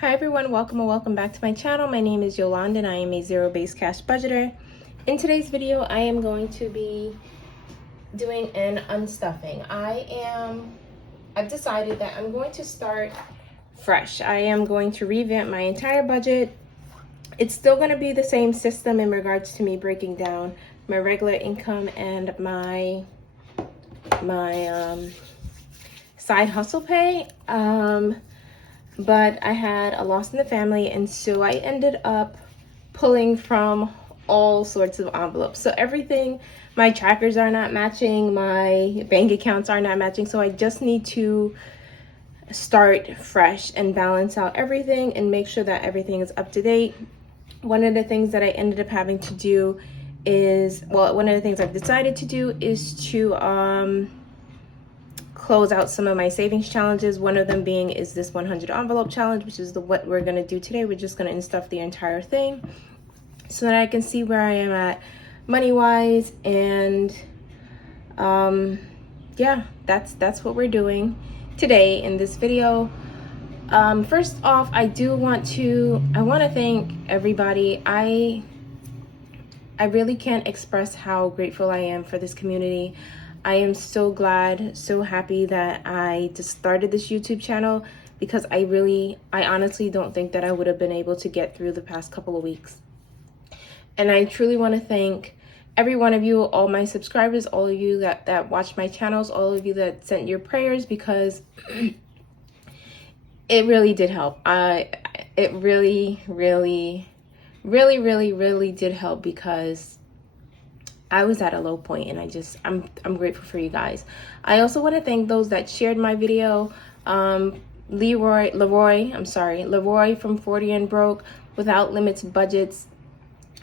Hi everyone, welcome and welcome back to my channel. My name is Yolanda and I am a zero-based cash budgeter. In today's video, I am going to be doing an unstuffing. I've decided that I'm going to start fresh. I am going to revamp my entire budget. It's still going to be the same system in regards to me breaking down my regular income and my side hustle pay. But I had a loss in the family, and so I ended up pulling from all sorts of envelopes. So everything, my trackers are not matching, my bank accounts are not matching, so I just need to start fresh and balance out everything and make sure that everything is up to date. One of the things that I ended up having to do is, well, one of the things I've decided to do is to close out some of my savings challenges. One of them being is this 100 envelope challenge, which is what we're going to do today. We're just going to unstuff the entire thing so that I can see where I am at money wise. And yeah, that's what we're doing today in this video. First off, I want to thank everybody. I really can't express how grateful I am for this community. I am so glad, so happy that I just started this YouTube channel, because I honestly don't think that I would have been able to get through the past couple of weeks. And I truly want to thank every one of you, all my subscribers, all of you that watch my channels, all of you that sent your prayers, because it really did help. It really did help, because I was at a low point, and I'm grateful for you guys. I also want to thank those that shared my video. Leroy from 40 and Broke, Without Limits Budgets,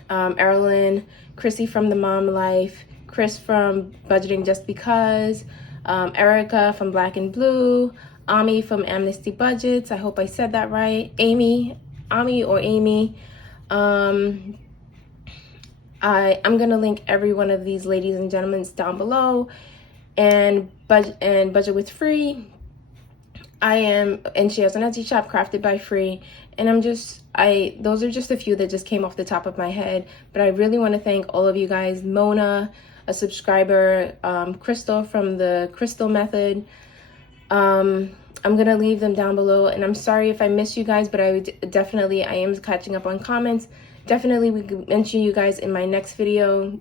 Erlyn, Chrissy from The Mom Life, Chris from Budgeting Just Because, Erica from Black and Blue, Ami from AmethystsTreasuress. I hope I said that right. Amy. I'm gonna link every one of these ladies and gentlemen down below. And Budget with Free. And she has an Etsy shop, KraftedbyFre. And those are just a few that just came off the top of my head. But I really want to thank all of you guys. Mona, a subscriber, Krystol from the Krystol Method. I'm gonna leave them down below, and I'm sorry if I miss you guys, but I am catching up on comments. Definitely we could mention you guys in my next video.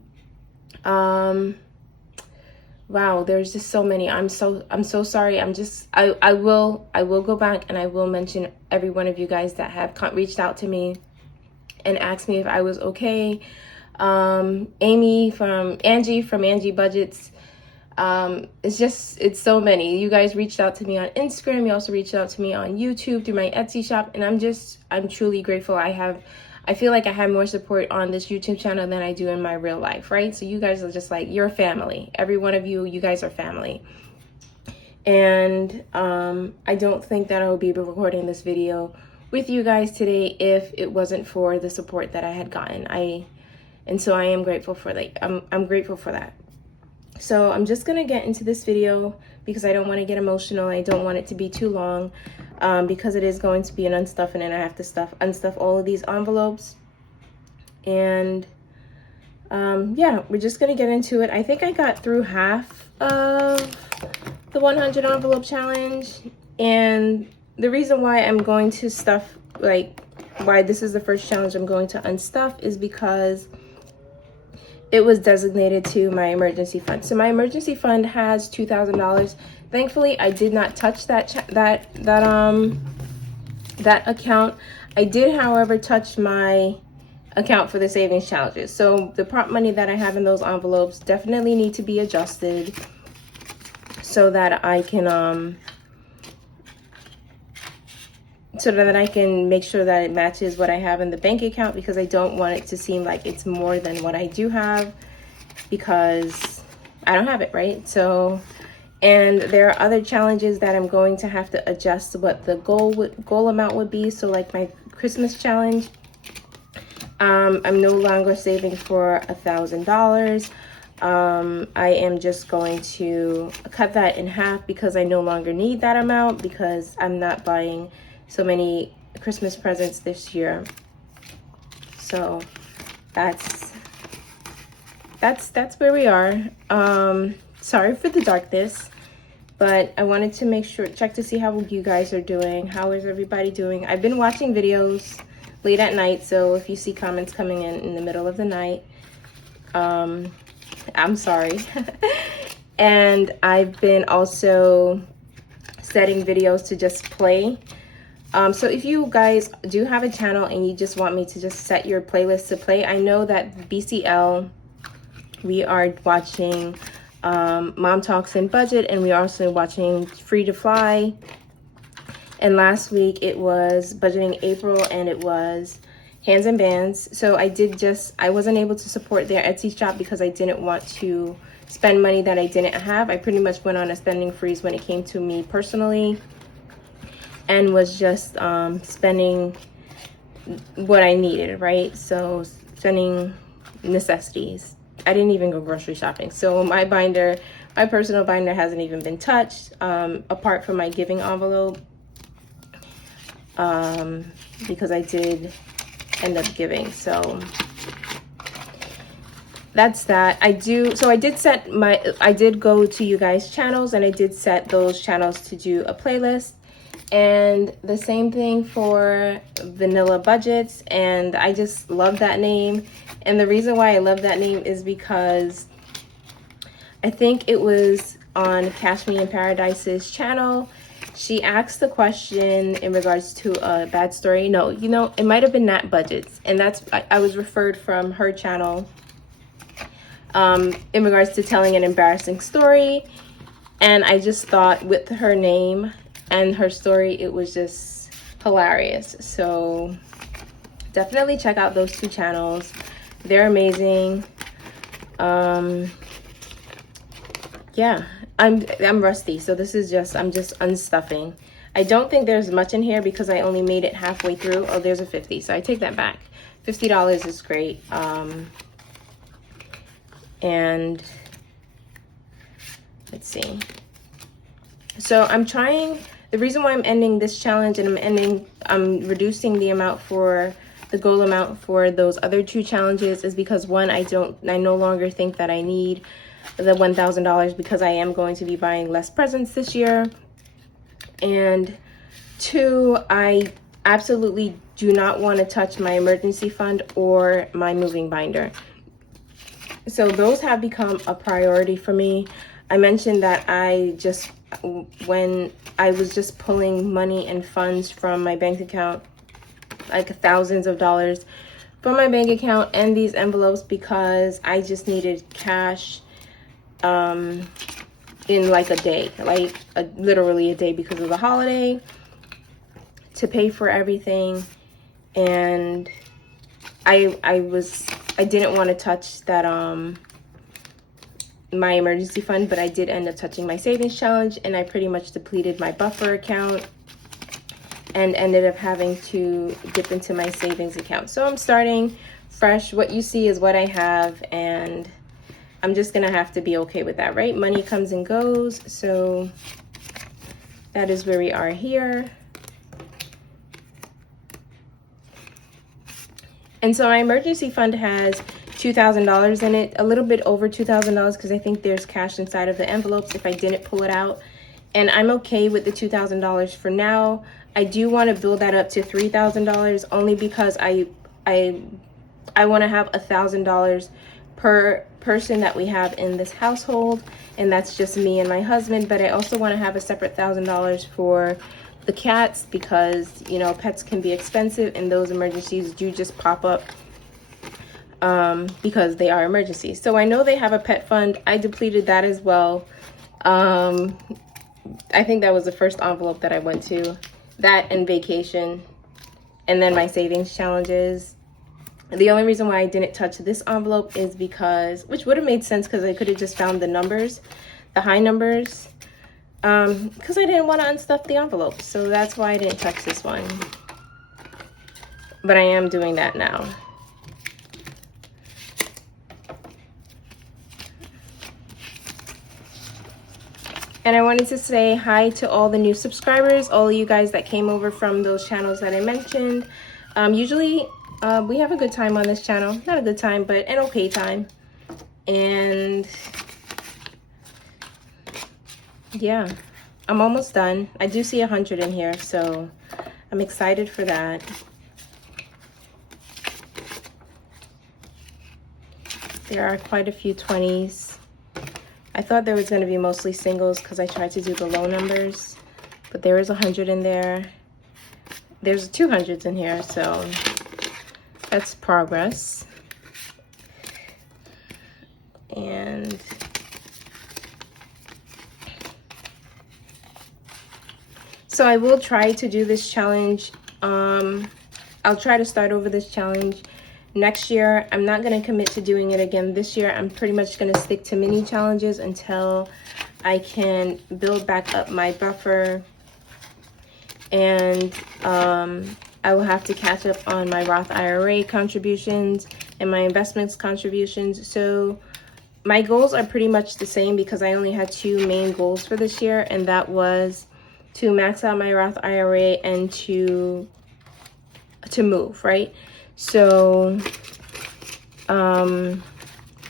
Wow, there's just so many. I'm so sorry. I will go back and I will mention every one of you guys that have reached out to me and asked me if I was okay. Angie from Angbudgetanddebt. It's so many. You guys reached out to me on Instagram. You also reached out to me on YouTube through my Etsy shop, and I'm truly grateful. I feel like I have more support on this YouTube channel than I do in my real life, right? So you guys are just like, you're family. Every one of you guys are family. And I don't think that I would be recording this video with you guys today if it wasn't for the support that I had gotten. And so I am grateful for that. I'm grateful for that. So I'm just gonna get into this video because I don't want to get emotional. I don't want it to be too long, because it is going to be an unstuffing, and I have to unstuff all of these envelopes. And yeah, we're just gonna get into it. I think I got through half of the 100 envelope challenge, and the reason why I'm going to stuff, why this is the first challenge I'm going to unstuff, is because it was designated to my emergency fund. So my emergency fund has $2,000. Thankfully, I did not touch that account. I did, however, touch my account for the savings challenges. So the prop money that I have in those envelopes definitely need to be adjusted so that I can make sure that it matches what I have in the bank account, because I don't want it to seem like it's more than what I do have, because I don't have it, right? So, and there are other challenges that I'm going to have to adjust what the goal amount would be. So like my Christmas challenge, I'm no longer saving for $1,000. I am just going to cut that in half, because I no longer need that amount, because I'm not buying so many Christmas presents this year. So that's where we are. Sorry for the darkness, but I wanted to make sure, check to see how you guys are doing. How is everybody doing? I've been watching videos late at night, so if you see comments coming in the middle of the night, I'm sorry. And I've been also setting videos to just play. So if you guys do have a channel and you just want me to just set your playlist to play, I know that BCL, we are watching Mom Talks in Budget, and we're also watching Free to Fly. And last week it was Budgeting April, and it was Hands and Bands. So I wasn't able to support their Etsy shop because I didn't want to spend money that I didn't have. I pretty much went on a spending freeze when it came to me personally, and was just spending what I needed, right? So spending necessities. I didn't even go grocery shopping. So my binder, my personal binder, hasn't even been touched, apart from my giving envelope, because I did end up giving. So that's that. I did go to you guys' channels, and I did set those channels to do a playlist. And the same thing for Vanilla Budgets, and I just love that name. And the reason why I love that name is because I think it was on Cash Me in Paradise's channel. She asked the question in regards to a bad story. No, you know, it might have been Nat Budgets, and I was referred from her channel in regards to telling an embarrassing story. And I just thought with her name and her story, it was just hilarious. So definitely check out those two channels. They're amazing. Yeah, I'm rusty, so this is I'm just unstuffing. I don't think there's much in here because I only made it halfway through. Oh, there's a 50, so I take that back. $50 is great. And let's see. So I'm trying, the reason why I'm ending this challenge, and I'm reducing the amount for the goal amount for those other two challenges, is because one, I no longer think that I need the $1,000 because I am going to be buying less presents this year. And two, I absolutely do not want to touch my emergency fund or my moving binder. So those have become a priority for me. I mentioned that when I was just pulling money and funds from my bank account, like thousands of dollars from my bank account and these envelopes, because I just needed cash in like a day, literally a day, because of the holiday, to pay for everything. And I didn't want to touch that my emergency fund, but I did end up touching my savings challenge, and I pretty much depleted my buffer account and ended up having to dip into my savings account. So I'm starting fresh. What you see is what I have, and I'm just gonna have to be okay with that, right? Money comes and goes, so that is where we are here. And so my emergency fund has $2,000 in it, a little bit over $2,000, because I think there's cash inside of the envelopes if I didn't pull it out. And I'm okay with the $2,000 for now. I do want to build that up to $3,000, only because I want to have $1,000 per person that we have in this household, and that's just me and my husband. But I also want to have a separate $1,000 for the cats, because, you know, pets can be expensive, and those emergencies do just pop up because they are emergencies. So I know they have a pet fund. I depleted that as well. I think that was the first envelope that I went to. That and vacation, and then my savings challenges. The only reason why I didn't touch this envelope is because, which would have made sense, because I could have just found the numbers, the high numbers, because I didn't want to unstuff the envelope. So that's why I didn't touch this one. But I am doing that now. And I wanted to say hi to all the new subscribers, all of you guys that came over from those channels that I mentioned. Usually we have a good time on this channel. Not a good time, but an okay time. And yeah, I'm almost done. I do see 100 in here, so I'm excited for that. There are quite a few 20s. I thought there was going to be mostly singles because I tried to do the low numbers, but there is 100 in there. There's 200s in here, so that's progress. And so I will try to do this challenge. I'll try to start over this challenge next year. I'm not going to commit to doing it again this year. I'm pretty much going to stick to mini challenges until I can build back up my buffer. And I will have to catch up on my Roth IRA contributions and my investments contributions. So my goals are pretty much the same because I only had 2 main goals for this year, and that was to max out my Roth IRA and to move, right? So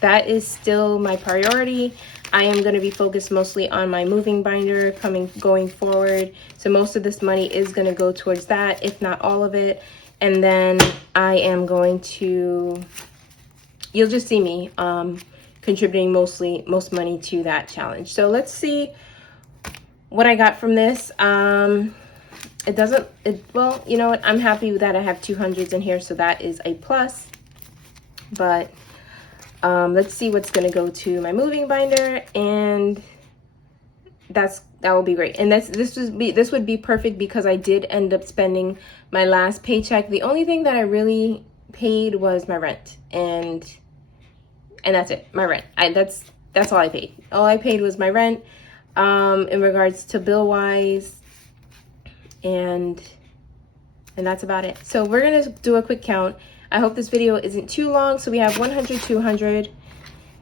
that is still my priority. I am going to be focused mostly on my moving binder going forward. So most of this money is going to go towards that, if not all of it. And then I am going to, you'll just see me contributing most money to that challenge. So let's see what I got from this. Well, you know what? I'm happy that I have 200s in here, so that is a plus. But let's see what's going to go to my moving binder, and that will be great. And this would be perfect because I did end up spending my last paycheck. The only thing that I really paid was my rent, and that's it. My rent. That's all I paid. All I paid was my rent in regards to bill wise. And that's about it. So we're gonna do a quick count. I hope this video isn't too long. So we have 100, 200,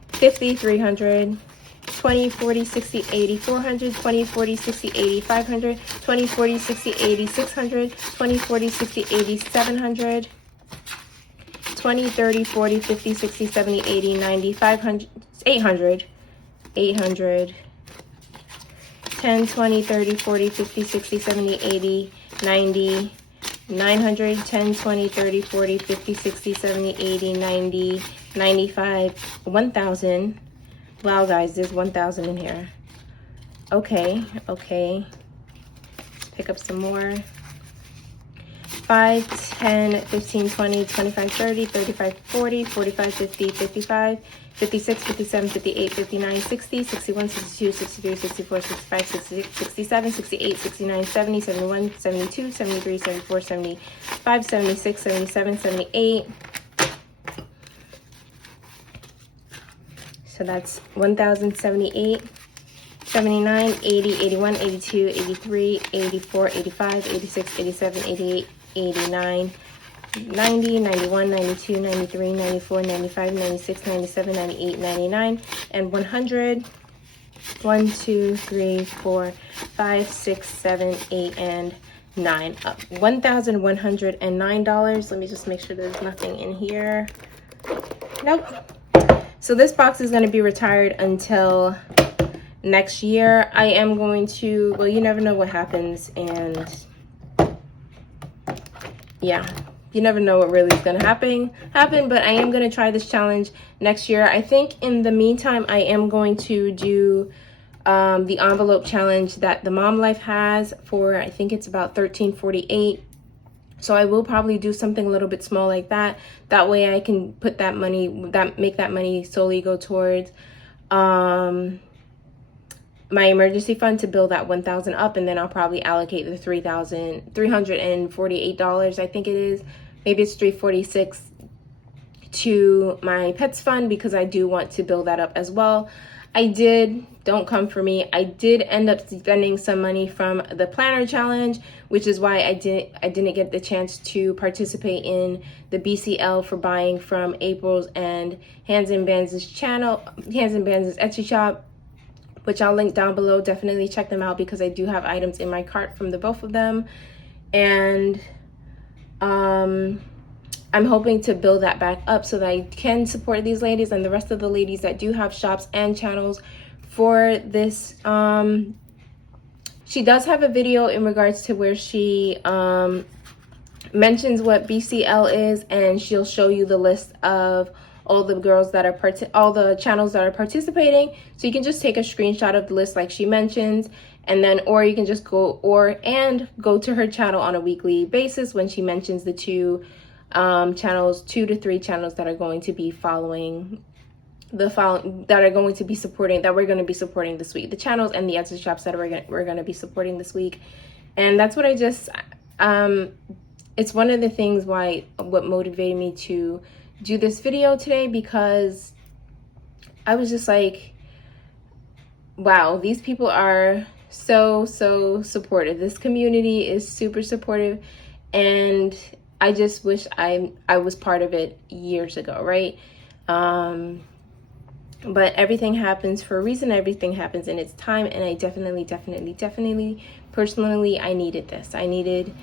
50, 300, 20, 40, 60, 80, 400, 20, 40, 60, 80, 500, 20, 40, 60, 80, 600, 20, 40, 60, 80, 700, 20, 30, 40, 50, 60, 70, 80, 90, 500, 800, 800, 10, 20, 30, 40, 50, 60, 70, 80, 90, 900, 10, 20, 30, 40, 50, 60, 70, 80, 90, 95, 1,000. Wow, guys, there's 1,000 in here. Okay. Let's pick up some more. 5, 10, 15, 20, 25, 30, 35, 40, 45, 50, 55, 56, 57, 58, 59, 60, 61, 62, 63, 64, 65, 66, 67, 68, 69, 70, 71, 72, 73, 74, 75, 76, 77, 78. So that's 1,078, 79, 80, 81, 82, 83, 84, 85, 86, 87, 88, 89, 90, 91, 92, 93, 94, 95, 96, 97, 98, 99, and 100. 1, 2, 3, 4, 5, 6, 7, 8, and 9. $1,109. Let me just make sure there's nothing in here. Nope. So this box is going to be retired until next year. I am going to, well, you never know what happens, and yeah, you never know what really is going to happen, but I am going to try this challenge next year. I think in the meantime, I am going to do the envelope challenge that the Mom Life has for, I think it's about $13.48. So I will probably do something a little bit small like that. That way I can put that money, make that money solely go towards my emergency fund to build that 1,000 up, and then I'll probably allocate the $3,348, I think it is. Maybe it's $346 to my pets fund because I do want to build that up as well. Don't come for me, I did end up spending some money from the planner challenge, which is why I didn't get the chance to participate in the BCL for buying from Apryl's and Hands and Bands' channel, Hands and Bands' Etsy shop. which I'll link down below. Definitely check them out because I do have items in my cart from the both of them. And I'm hoping to build that back up so that I can support these ladies and the rest of the ladies that do have shops and channels for this. She does have a video in regards to where she mentions what BCL is, and she'll show you the list of all the girls that are all the channels that are participating. So you can just take a screenshot of the list like she mentions, and then or you can just go to her channel on a weekly basis when she mentions the two channels, 2 to 3 channels that are going to be following that are going to be supporting, that we're going to be supporting this week, the channels and the Etsy shops that we're going to be supporting this week. And that's what I just it's one of the things what motivated me to do this video today, because I was just like, wow, these people are so supportive. This community is super supportive, and I just wish I was part of it years ago, right? But everything happens for a reason. Everything happens in its time, and I definitely personally I needed this. I needed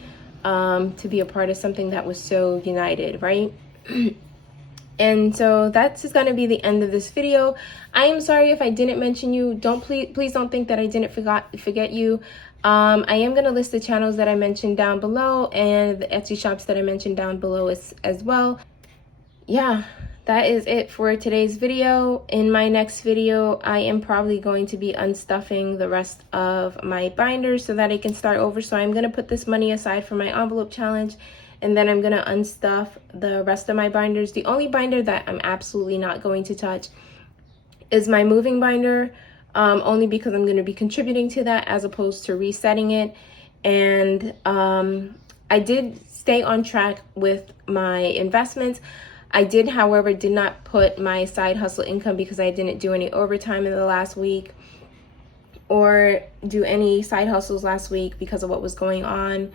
to be a part of something that was so united, right? And so that's just going to be the end of this video. I am sorry if I didn't mention you. Please don't think that I didn't forget you. I am going to list the channels that I mentioned down below and the Etsy shops that I mentioned down below as well. Yeah, that is it for today's video. In my next video, I am probably going to be unstuffing the rest of my binders so that I can start over. So I'm going to put this money aside for my envelope challenge, and then I'm going to unstuff the rest of my binders. The only binder that I'm absolutely not going to touch is my moving binder, only because I'm going to be contributing to that as opposed to resetting it. And I did stay on track with my investments. I did, however, not put my side hustle income because I didn't do any overtime in the last week or do any side hustles last week because of what was going on.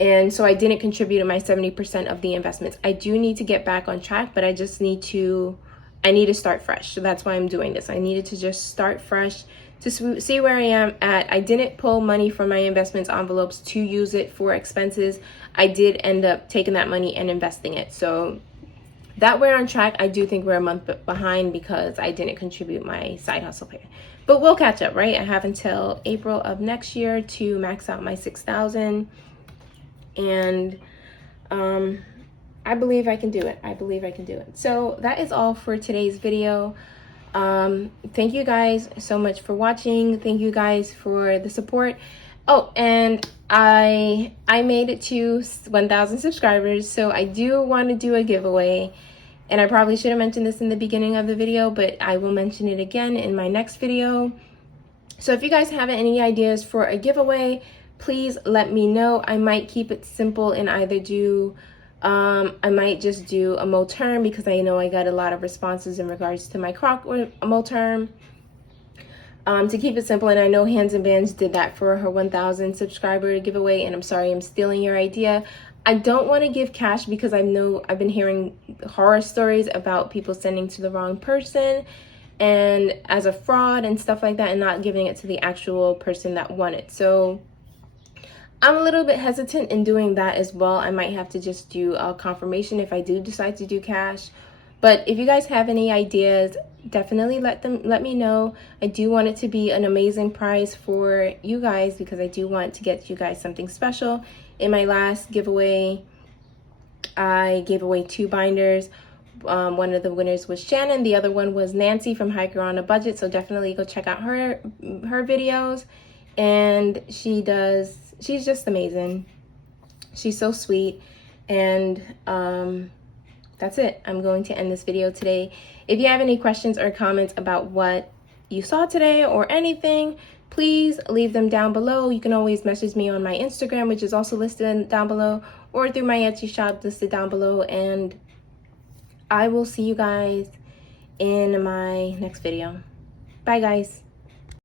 And so I didn't contribute to my 70% of the investments. I do need to get back on track, but I need to start fresh. So that's why I'm doing this. I needed to just start fresh to see where I am at. I didn't pull money from my investments envelopes to use it for expenses. I did end up taking that money and investing it. So that we're on track. I do think we're a month behind because I didn't contribute my side hustle pay. But we'll catch up, right? I have until April of next year to max out my 6,000. And I believe I can do it. I believe I can do it. So that is all for today's video. Thank you guys so much for watching. Thank you guys for the support. Oh, and I made it to 1,000 subscribers, so I do want to do a giveaway. And I probably should have mentioned this in the beginning of the video, but I will mention it again in my next video. So if you guys have any ideas for a giveaway, please let me know. I might keep it simple and either do I might just do a Moterm because I know I got a lot of responses in regards to my crock or a Moterm. To keep it simple, and I know Hands and Bands did that for her 1,000 subscriber giveaway, and I'm sorry I'm stealing your idea. I don't want to give cash because I know I've been hearing horror stories about people sending to the wrong person and as a fraud and stuff like that, and not giving it to the actual person that won it. So I'm a little bit hesitant in doing that as well. I might have to just do a confirmation if I do decide to do cash. But if you guys have any ideas, definitely let me know. I do want it to be an amazing prize for you guys because I do want to get you guys something special. In my last giveaway, I gave away 2 binders. One of the winners was Shannon. The other one was Nancy from Hiker on a Budget. So definitely go check out her videos. And she's just amazing. She's so sweet. And that's it. I'm going to end this video today. If you have any questions or comments about what you saw today or anything, please leave them down below. You can always message me on my Instagram, which is also listed down below, or through my Etsy shop listed down below. And I will see you guys in my next video. Bye, guys.